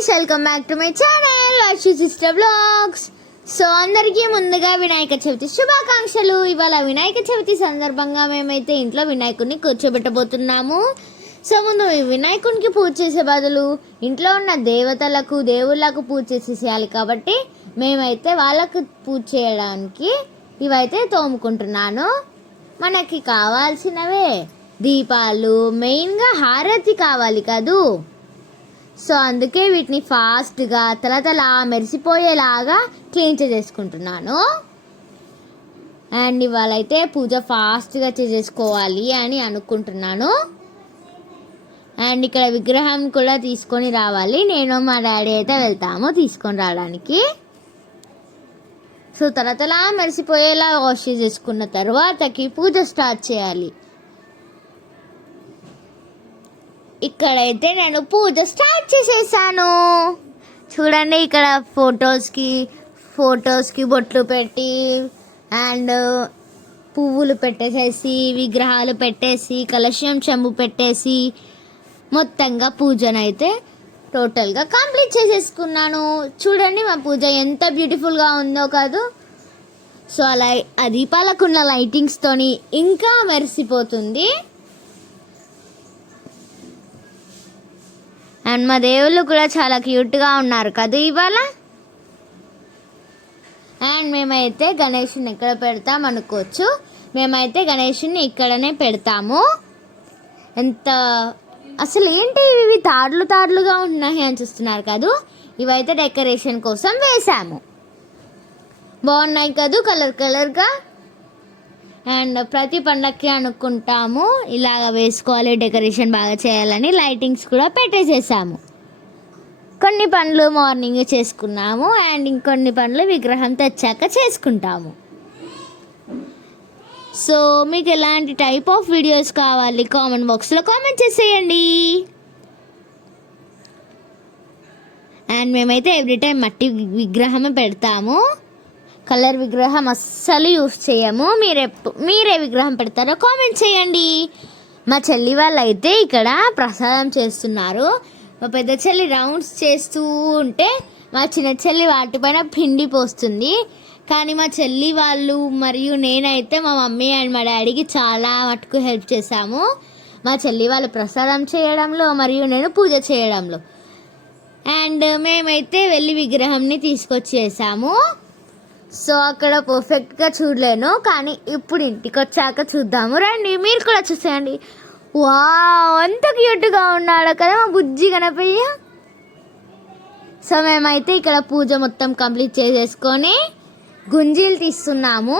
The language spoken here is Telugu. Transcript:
Guys, welcome back to my channel Varshi sister blogs. So అందరికీ ముందుగా వినాయక చవితి శుభాకాంక్షలు. ఇవాళ వినాయక చవితి సందర్భంగా మేమైతే ఇంట్లో వినాయకుడిని కూర్చోబెట్టబోతున్నాము. సో ముందు వినాయకునికి పూజ చేసే బదులు ఇంట్లో ఉన్న దేవతలకు దేవుళ్ళకు పూజ చేసేసేయాలి కాబట్టి మేమైతే వాళ్ళకు పూజ చేయడానికి ఇవైతే తోముకుంటున్నాను. మనకి కావాల్సినవే దీపాలు, మెయిన్గా హారతి కావాలి కదూ. సో అందుకే వీటిని ఫాస్ట్గా తలతల మెరిసిపోయేలాగా క్లీన్ చేసేసుకుంటున్నాను. అండ్ ఇవాళ అయితే పూజ ఫాస్ట్గా చేసేసుకోవాలి అని అనుకుంటున్నాను. అండ్ ఇక్కడ విగ్రహం కూడా తీసుకొని రావాలి. నేను మా డాడీ అయితే వెళ్తాము తీసుకొని రావడానికి. సో తలతల మెరిసిపోయేలా వాష్ చేసేసుకున్న తర్వాతకి పూజ స్టార్ట్ చేయాలి. ఇక్కడైతే నేను పూజ స్టార్ట్ చేసేసాను. చూడండి, ఇక్కడ ఫొటోస్కి బొట్లు పెట్టి అండ్ పువ్వులు పెట్టేసేసి విగ్రహాలు పెట్టేసి కలశం చెంబు పెట్టేసి మొత్తంగా పూజనైతే టోటల్గా కంప్లీట్ చేసేసుకున్నాను. చూడండి మా పూజ ఎంత బ్యూటిఫుల్గా ఉందో కాదు. సో అలా ఆ దీపాలకున్న లైటింగ్స్తోని ఇంకా మెరిసిపోతుంది. అండ్ మా దేవుళ్ళు కూడా చాలా క్యూట్గా ఉన్నారు కదా ఇవాళ. అండ్ మేమైతే గణేషుని ఎక్కడ పెడతాం అనుకోవచ్చు. మేమైతే గణేషుని ఇక్కడనే పెడతాము. అసలు ఏంటి ఇవి తాడులుగా ఉన్నాయి అని చూస్తున్నారు కదా. ఇవైతే డెకరేషన్ కోసం వేసాము. బాగున్నాయి కదా కలర్గా. అండ్ ప్రతి పండగకి అనుకుంటాము ఇలాగ వేసుకోవాలి, డెకరేషన్ బాగా చేయాలని లైటింగ్స్ కూడా పెట్టేసేసాము. కొన్ని పనులు మార్నింగ్ చేసుకున్నాము అండ్ ఇంకొన్ని పనులు విగ్రహం తెచ్చాక చేసుకుంటాము. సో మీకు ఎలాంటి టైప్ ఆఫ్ వీడియోస్ కావాలి కామెంట్ బాక్స్లో కామెంట్ చేసేయండి. అండ్ మేమైతే ఎవ్రీ టైం మట్టి విగ్రహమే పెడతాము. కలర్ విగ్రహం అస్సలు యూస్ చేయము. మీరే విగ్రహం పెడతారో కామెంట్ చేయండి. మా చెల్లి వాళ్ళు అయితే ఇక్కడ ప్రసాదం చేస్తున్నారు. మా పెద్ద చెల్లి రౌండ్స్ చేస్తూ ఉంటే మా చిన్న చెల్లి వాటిపైన పిండి పోస్తుంది. కానీ మా చెల్లి వాళ్ళు మరియు నేనైతే మా మమ్మీ అండ్ మా డాడీకి చాలా మటుకు హెల్ప్ చేశాము. మా చెల్లి వాళ్ళు ప్రసాదం చేయడంలో మరియు నేను పూజ చేయడంలో. అండ్ మేమైతే వెళ్ళి విగ్రహంని తీసుకొచ్చేసాము. సో అక్కడ పర్ఫెక్ట్గా చూడలేను, కానీ ఇప్పుడు ఇంటికి వచ్చాక చూద్దాము. రండి, మీరు కూడా చూసేయండి. వావ్, ఎంత క్యూట్గా ఉన్నాడు కదా మా బుజ్జి గణపయ్య. సో మేమైతే ఇక్కడ పూజ మొత్తం కంప్లీట్ చేసేసుకొని గుంజీలు తీస్తున్నాము.